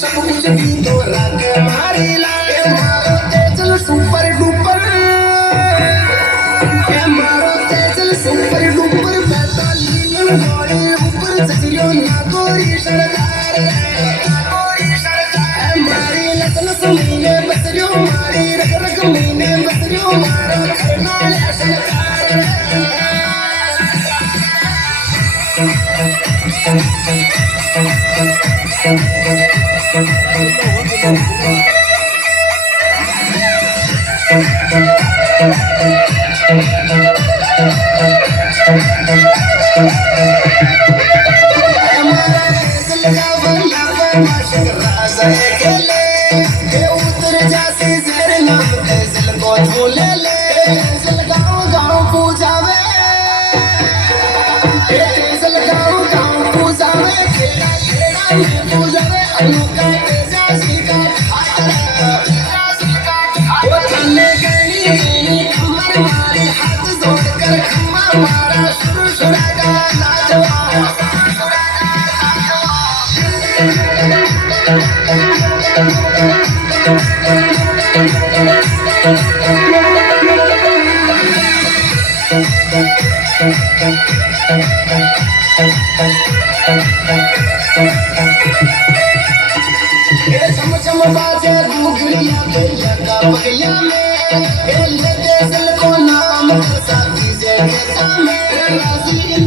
सब कुछ दी तो रंग मारी लाए मारो तेजल सुपर डुपर ये मारो Tejal super duper battalion body ऊपर चचरियो ना गोरी सरदार मारी लसन सुमीने बसरियो मारी रग रग मीने बसरियो मारो करनाले सरकार उतर जासी जर नाम तेजल को झूले ले तेजल गाँव गाँव पूजावे तेजल गाँव गाँव पूजावे खेड़ा खेड़ा में पूजावे अनुका तेजासी का वो चले गई कमर मारी हाथ जोड़कर खम्मा मारा सुर सुरा का नाचवा चम चम बाजे घुघरिया भैया का बगिया में तेजल को नाम साथी से में राजी